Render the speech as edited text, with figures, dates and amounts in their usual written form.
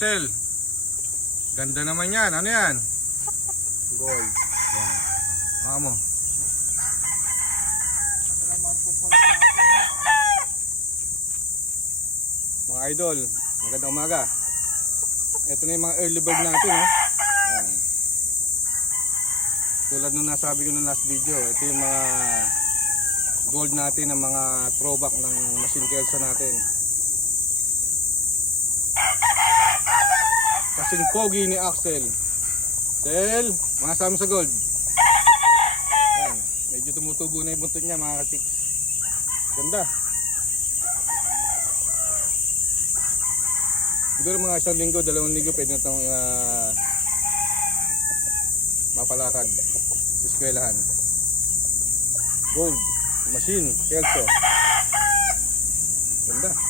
Axel. Ganda naman yan. Ano yan? Gold. Yan. Baka mo. Mga idol, magandang umaga. Ito na yung mga early bird natin. Yan. Tulad nung nasabi ko nung last video, ito yung mga gold natin ng mga throwback ng machine kelsa natin. Kasing pogi ni Axel. Axel, mga sama sa gold. Yan, medyo tumutubo na yung buntot niya mga katiks. Ganda. Siguro mga 1 linggo, 2 linggo pwede na itong mapalakad sa eskwelahan. Gold, machine, kelso. Ganda.